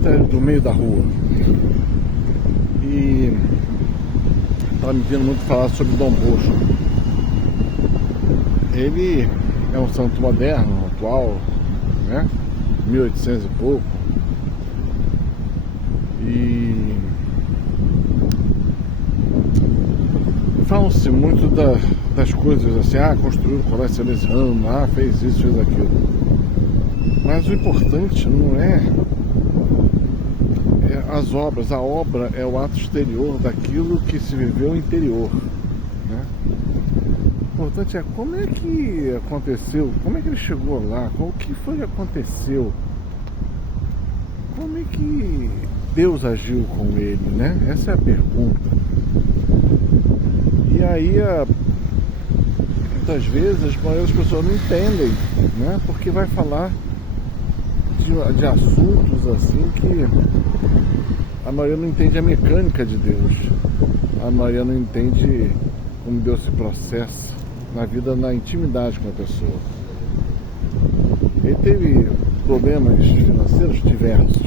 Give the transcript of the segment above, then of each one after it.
ministério do meio da rua. E estava me vendo muito falar sobre Dom Bosco. Ele é um santo moderno, atual, né? 1800 e pouco. E falam-se muito das coisas assim, construiu o Colégio Salesiano, fez isso, fez aquilo. Mas o importante não é as obras, a obra é o ato exterior daquilo que se viveu interior, né? O importante é como é que aconteceu, como é que ele chegou lá, o que foi que aconteceu, como é que Deus agiu com ele, né? Essa é a pergunta. E aí, muitas vezes, as pessoas não entendem, né? Porque vai falar de assuntos assim que a maioria não entende a mecânica de Deus. A maioria não entende como Deus se processa na vida, na intimidade com a pessoa. Ele teve problemas financeiros diversos.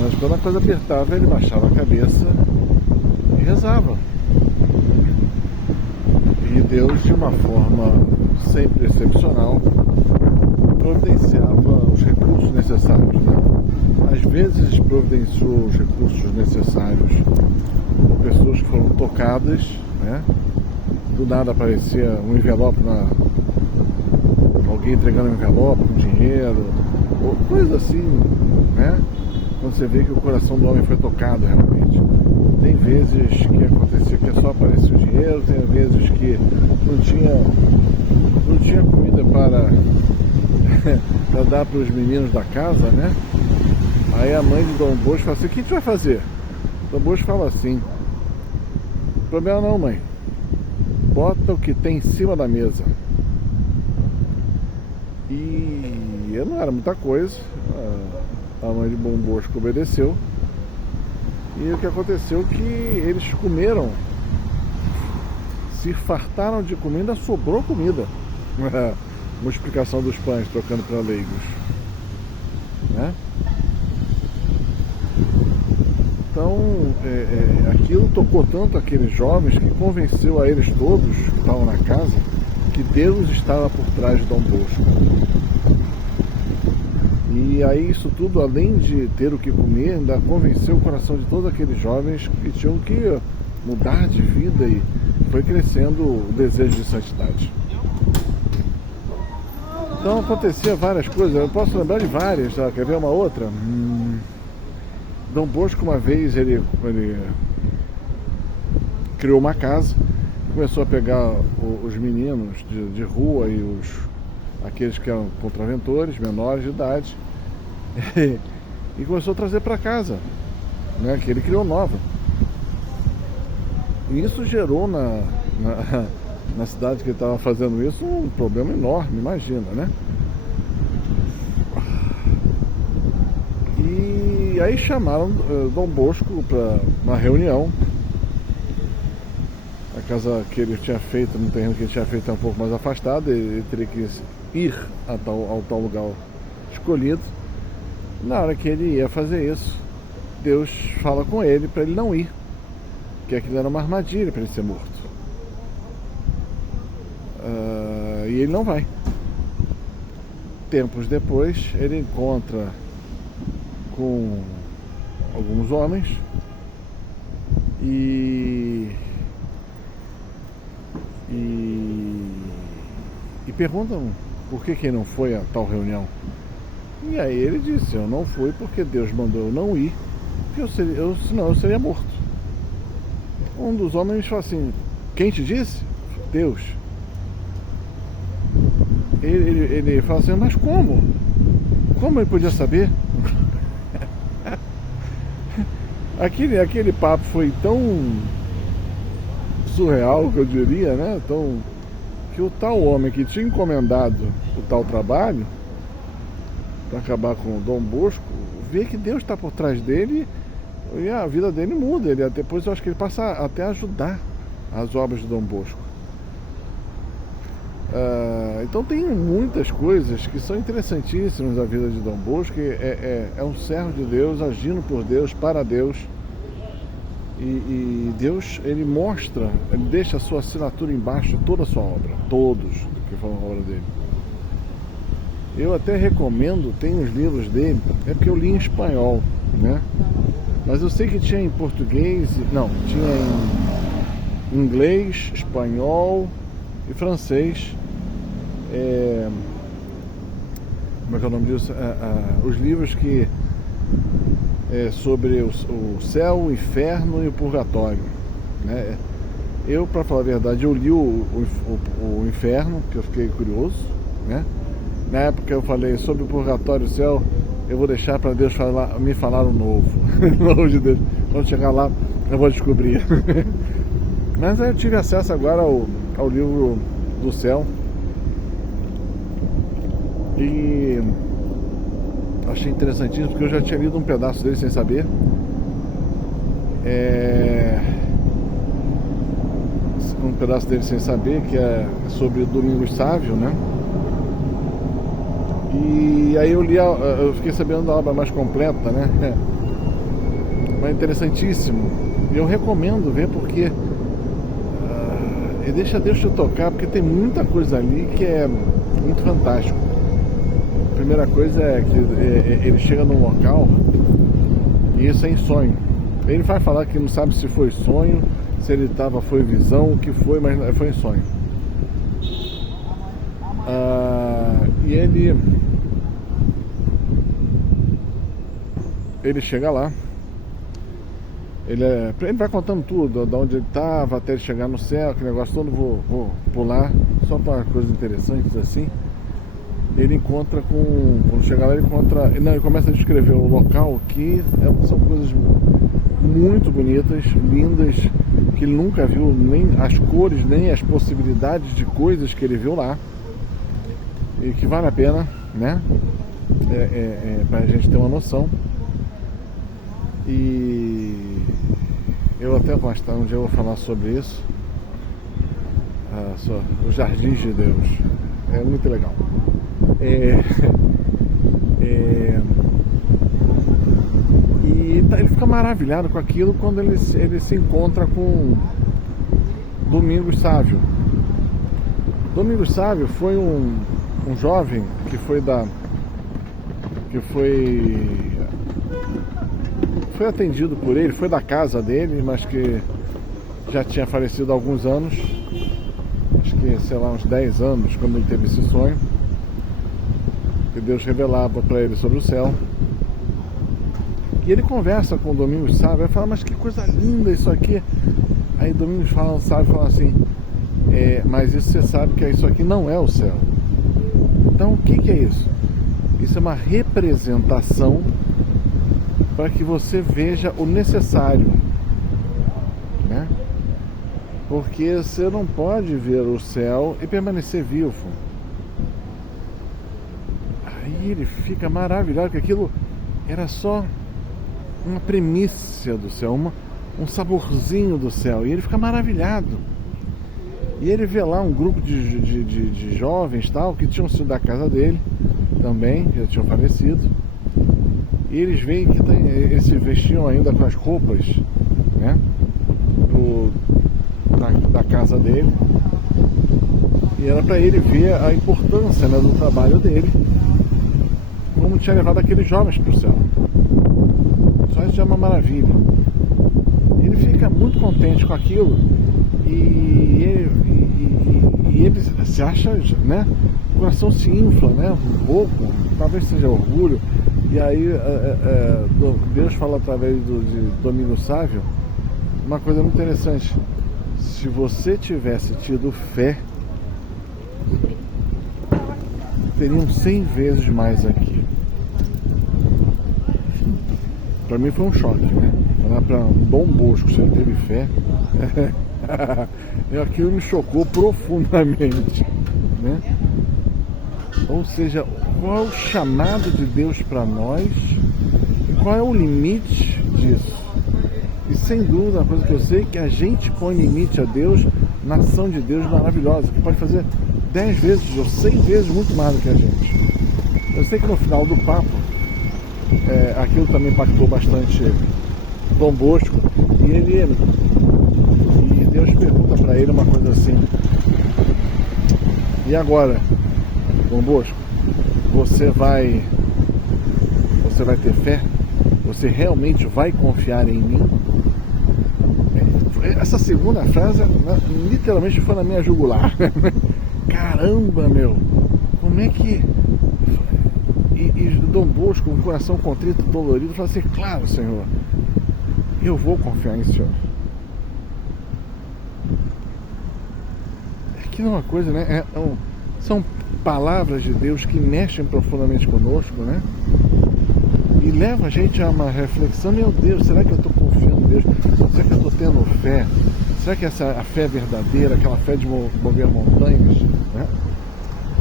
Mas quando a coisa apertava, ele baixava a cabeça e rezava. E Deus, de uma forma sempre excepcional, providenciava os recursos necessários, né? Às vezes providenciou os recursos necessários por pessoas que foram tocadas, né? Do nada aparecia um envelope, alguém entregando um envelope com dinheiro, ou coisa assim, né? Quando você vê que o coração do homem foi tocado realmente. Tem vezes que acontecia que só aparecia o dinheiro, tem vezes que não tinha comida para dar para os meninos da casa, né? Aí a mãe de Dom Bosco fala assim: o que a gente vai fazer? Dom Bosco fala assim: problema não, mãe, bota o que tem em cima da mesa. E não era muita coisa. A mãe de Dom Bosco obedeceu. E o que aconteceu é que eles comeram, se fartaram de comida, sobrou comida. Multiplicação dos pães, trocando para leigos, né? Então, aquilo tocou tanto aqueles jovens que convenceu a eles todos que estavam na casa que Deus estava por trás de Dom Bosco. E aí isso tudo, além de ter o que comer, ainda convenceu o coração de todos aqueles jovens que tinham que mudar de vida, e foi crescendo o desejo de santidade. Então acontecia várias coisas, eu posso lembrar de várias, tá? Quer ver uma outra? Dom Bosco, uma vez, ele criou uma casa, começou a pegar os meninos de rua e aqueles que eram contraventores, menores de idade, e começou a trazer para casa, né, que ele criou nova. E isso gerou na cidade que ele estava fazendo isso um problema enorme, imagina, né? E aí chamaram Dom Bosco para uma reunião. A casa que ele tinha feito, no terreno que ele tinha feito, é um pouco mais afastado, ele teria que ir ao tal lugar escolhido. Na hora que ele ia fazer isso, Deus fala com ele para ele não ir, que aquilo era uma armadilha para ele ser morto. E ele não vai. Tempos depois, ele encontra com alguns homens e perguntam por que ele não foi a tal reunião. E aí ele disse: eu não fui porque Deus mandou eu não ir, porque senão eu seria morto. Um dos homens fala assim: quem te disse? Deus. Ele fala assim: mas como? Como ele podia saber? Aquele papo foi tão surreal, que eu diria, né? Que o tal homem que tinha encomendado o tal trabalho para acabar com o Dom Bosco, vê que Deus está por trás dele e a vida dele muda. Depois eu acho que ele passa até a ajudar as obras de Dom Bosco. Então tem muitas coisas que são interessantíssimas na vida de Dom Bosco. É um servo de Deus, agindo por Deus, para Deus. E Deus, ele mostra, ele deixa a sua assinatura embaixo de toda a sua obra, todos que foram a obra dele. Eu até recomendo, tem os livros dele, é porque eu li em espanhol, né? Mas eu sei que tinha em português, não, tinha em inglês, espanhol e francês. Como é que é o nome disso? Os livros que sobre o céu, o inferno e o purgatório, né? Eu, para falar a verdade, eu li o inferno, porque eu fiquei curioso, né? Na época eu falei sobre o purgatório e o céu, eu vou deixar para Deus me falar o novo. Novo de Deus. Quando chegar lá, eu vou descobrir. Mas aí eu tive acesso agora ao livro do céu. E achei interessantíssimo, porque eu já tinha lido um pedaço dele sem saber. Um pedaço dele sem saber, que é sobre Domingos Sávio, né? E aí eu fiquei sabendo da obra mais completa, né? Mas interessantíssimo. E eu recomendo ver, porque e deixa Deus te tocar, porque tem muita coisa ali que é muito fantástico. A primeira coisa é que ele chega num local e isso é em sonho. Ele vai falar que não sabe se foi sonho, se ele foi visão, o que foi, mas foi em sonho. E ele chega lá, ele vai contando tudo, de onde ele estava até ele chegar no céu, aquele negócio todo. Vou pular só para coisas interessantes assim. Ele encontra quando chegar lá, ele começa a descrever o local, que são coisas muito bonitas, lindas, que ele nunca viu, nem as cores, nem as possibilidades de coisas que ele viu lá, e que vale a pena, né? Para a gente ter uma noção. E eu até mais tarde um dia eu vou falar sobre isso, os jardins de Deus. É muito legal. E ele fica maravilhado com aquilo quando ele se encontra com Domingos Sávio. Domingos Sávio foi um jovem que foi atendido por ele, foi da casa dele, mas que já tinha falecido há alguns anos, acho que, sei lá, uns 10 anos, quando ele teve esse sonho, que Deus revelava para ele sobre o céu. E ele conversa com o Domingos Sávio, ele fala, mas que coisa linda isso aqui. Aí Domingos Sávio fala assim, mas isso você sabe que isso aqui não é o céu. Então o que é isso? Isso é uma representação para que você veja o necessário, né? Porque você não pode ver o céu e permanecer vivo. Aí ele fica maravilhado, que aquilo era só uma primícia do céu, um saborzinho do céu, e ele fica maravilhado. E ele vê lá um grupo de jovens tal, que tinham sido da casa dele também, já tinham falecido. E eles veem que eles se vestiam ainda com as roupas, né, da casa dele. E era para ele ver a importância, né, do trabalho dele, como tinha levado aqueles jovens para o céu. Só isso já é uma maravilha. Ele fica muito contente com aquilo e ele se acha, né, o coração se infla, né, um pouco, talvez seja orgulho. E aí Deus fala através de Domingos Sávio uma coisa muito interessante. Se você tivesse tido fé, teriam 100 vezes mais aqui. Para mim foi um choque, né? Falar para Dom Bosco, se ele teve fé, aquilo me chocou profundamente, né? Ou seja, qual é o chamado de Deus para nós e qual é o limite disso? E sem dúvida, uma coisa que eu sei é que a gente põe limite a Deus na ação de Deus maravilhosa, que pode fazer 10 vezes ou 100 vezes muito mais do que a gente. Eu sei que no final do papo, aquilo também impactou bastante Dom Bosco, e Deus pergunta para ele uma coisa assim: e agora, Dom Bosco, você vai ter fé? Você realmente vai confiar em mim? Essa segunda frase literalmente foi na minha jugular. Caramba, meu, como é que... E Dom Bosco, com o coração contrito, dolorido, fala assim: claro, Senhor, eu vou confiar em Senhor. Aqui é uma coisa, né? São palavras de Deus que mexem profundamente conosco, né? E leva a gente a uma reflexão: meu Deus, será que eu estou confiando em Deus? Será que eu estou tendo fé? Será que essa a fé verdadeira, aquela fé de mover montanhas, né?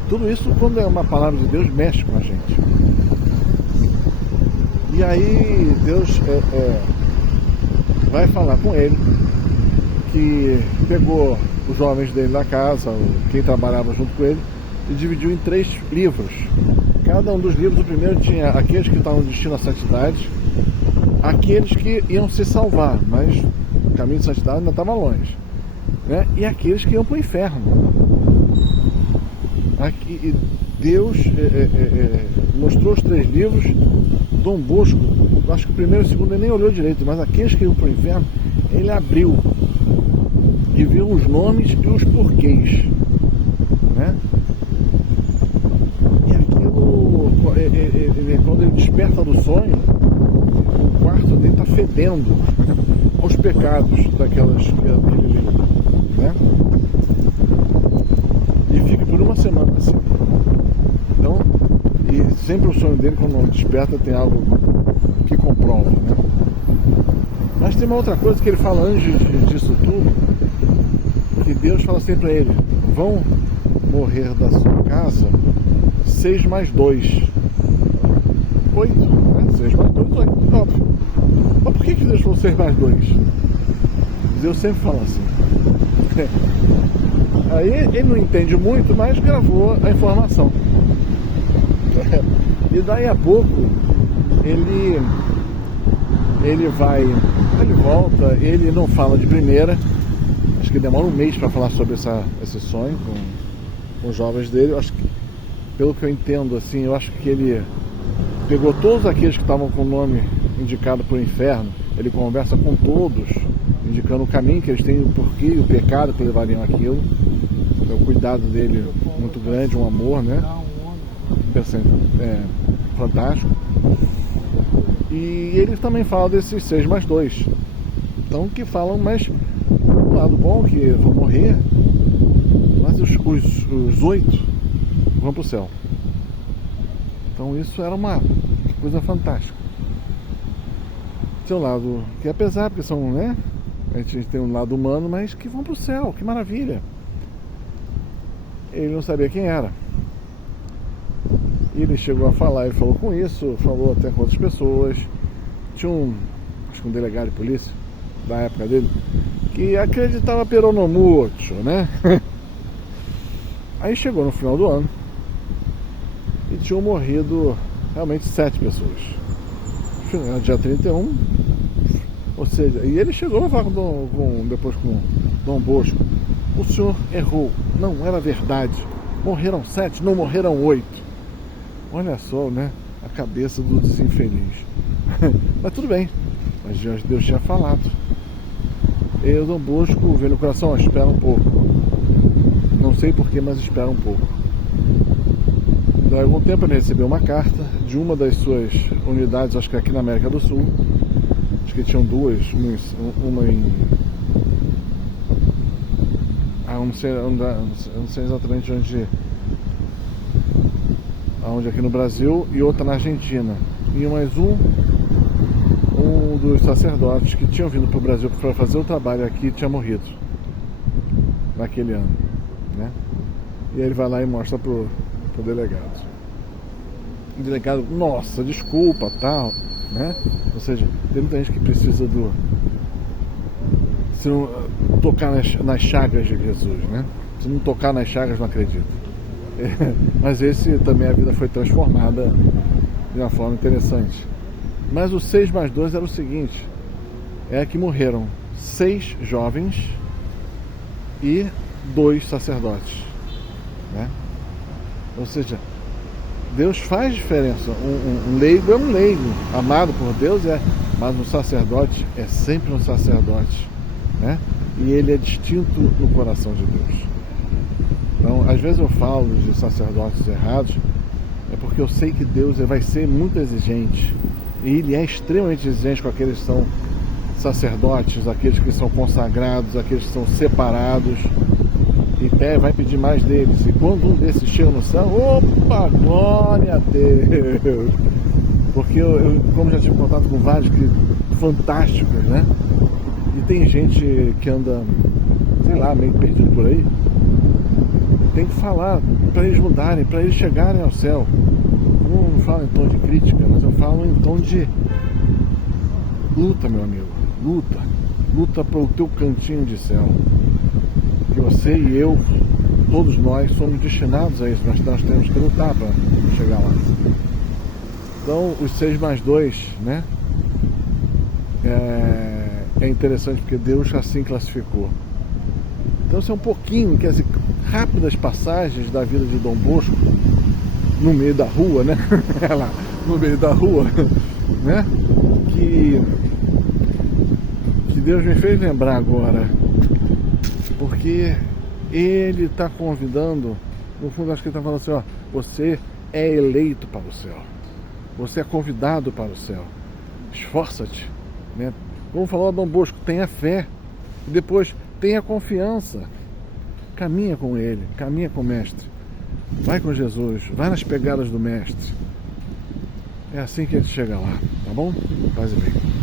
Tudo isso, quando é uma palavra de Deus, mexe com a gente. E aí Deus vai falar com ele, que pegou os jovens dele da casa, quem trabalhava junto com ele, e dividiu em 3 livros. Cada um dos livros, o primeiro tinha aqueles que estavam destino à santidade, aqueles que iam se salvar, mas o caminho de santidade ainda estava longe, né? E aqueles que iam para o inferno. Aqui, Deus mostrou os 3 livros. Dom Bosco, acho que o primeiro e o segundo ele nem olhou direito, mas aqueles que iam para o inferno, ele abriu e viu os nomes e os porquês, né? E aquilo, quando ele desperta do sonho, o quarto dele está fedendo aos pecados daquele livro, né? E fica por uma semana assim. Então, e sempre o sonho dele, quando desperta, tem algo que comprova, né? Mas tem uma outra coisa que ele fala antes disso tudo, que Deus fala assim para ele: vão morrer da sua casa 6 mais 2. 8, né? 6 mais 2, 8, óbvio. Mas por que Deus falou 6 mais 2? Deus sempre fala assim. Aí ele não entende muito, mas gravou a informação. E daí a pouco ele volta, ele não fala de primeira. Acho que demora um mês para falar sobre esse sonho com os jovens dele. Eu acho que, pelo que eu entendo, assim, eu acho que ele pegou todos aqueles que estavam com o nome indicado para o inferno. Ele conversa com todos, indicando o caminho que eles têm, o porquê e o pecado que levariam aquilo. É o cuidado dele muito grande, um amor, né? Fantástico. E ele também fala desses 6 mais 2. Então, que falam, mas o lado bom é que vão morrer, mas os 8 vão para o céu. Então isso era uma coisa fantástica. Tem um lado que é pesado, porque são, né? A gente tem um lado humano, mas que vão para o céu, que maravilha. Ele não sabia quem era. Ele chegou a falar, ele falou com isso, falou até com outras pessoas. Tinha acho que um delegado de polícia da época dele, que acreditava peronomútil, né? Aí chegou no final do ano e tinham morrido realmente 7 pessoas. Era dia 31, ou seja, e ele chegou a falar depois com Dom Bosco: o senhor errou, não era verdade, morreram 7, não morreram 8. Olha só, né? A cabeça do desinfeliz. Mas tudo bem, mas Deus tinha falado. E o Dom Bosco veio no coração: espera um pouco. Não sei porquê, mas espera um pouco. Daí algum tempo ele recebeu uma carta de uma das suas unidades, acho que aqui na América do Sul. Acho que tinham 2, uma em... eu não sei exatamente onde aqui no Brasil, e outra na Argentina. E mais um dos sacerdotes que tinham vindo para o Brasil para fazer o trabalho aqui tinha morrido naquele ano, né? E aí ele vai lá e mostra pro delegado. O delegado: nossa, desculpa, tal, né? Ou seja, tem muita gente que precisa se não tocar nas chagas de Jesus, né? Se não tocar nas chagas, não acredita. Mas esse também a vida foi transformada de uma forma interessante. Mas o 6 mais 2 era o seguinte: é que morreram 6 jovens e 2 sacerdotes, né? Ou seja, Deus faz diferença. Um leigo é um leigo, amado por Deus mas um sacerdote é sempre um sacerdote, né? E ele é distinto no coração de Deus. Então, às vezes eu falo de sacerdotes errados, é porque eu sei que Deus vai ser muito exigente. E Ele é extremamente exigente com aqueles que são sacerdotes, aqueles que são consagrados, aqueles que são separados. E vai pedir mais deles. E quando um desses chega no céu, opa, glória a Deus! Porque eu como já tive contato com vários fantásticos, né? E tem gente que anda, sei lá, meio perdido por aí. Tem que falar para eles mudarem, para eles chegarem ao céu. Eu não falo em tom de crítica, mas eu falo em tom de luta, meu amigo. Luta para o teu cantinho de céu. Que você e eu, todos nós, somos destinados a isso. Nós temos que lutar para chegar lá. Então, os 6 mais 2, né? É interessante porque Deus assim classificou. Então, isso é um pouquinho, quer dizer, rápidas passagens da vida de Dom Bosco, no meio da rua, né? Lá, no meio da rua, né? Que Deus me fez lembrar agora, porque Ele está convidando, no fundo acho que Ele está falando assim, ó, você é eleito para o céu, você é convidado para o céu, esforça-te, né? Como falou Dom Bosco, tenha fé, e depois tenha confiança, caminha com Ele, caminha com o Mestre, vai com Jesus, vai nas pegadas do Mestre. É assim que a gente chega lá, tá bom? Paz e bem.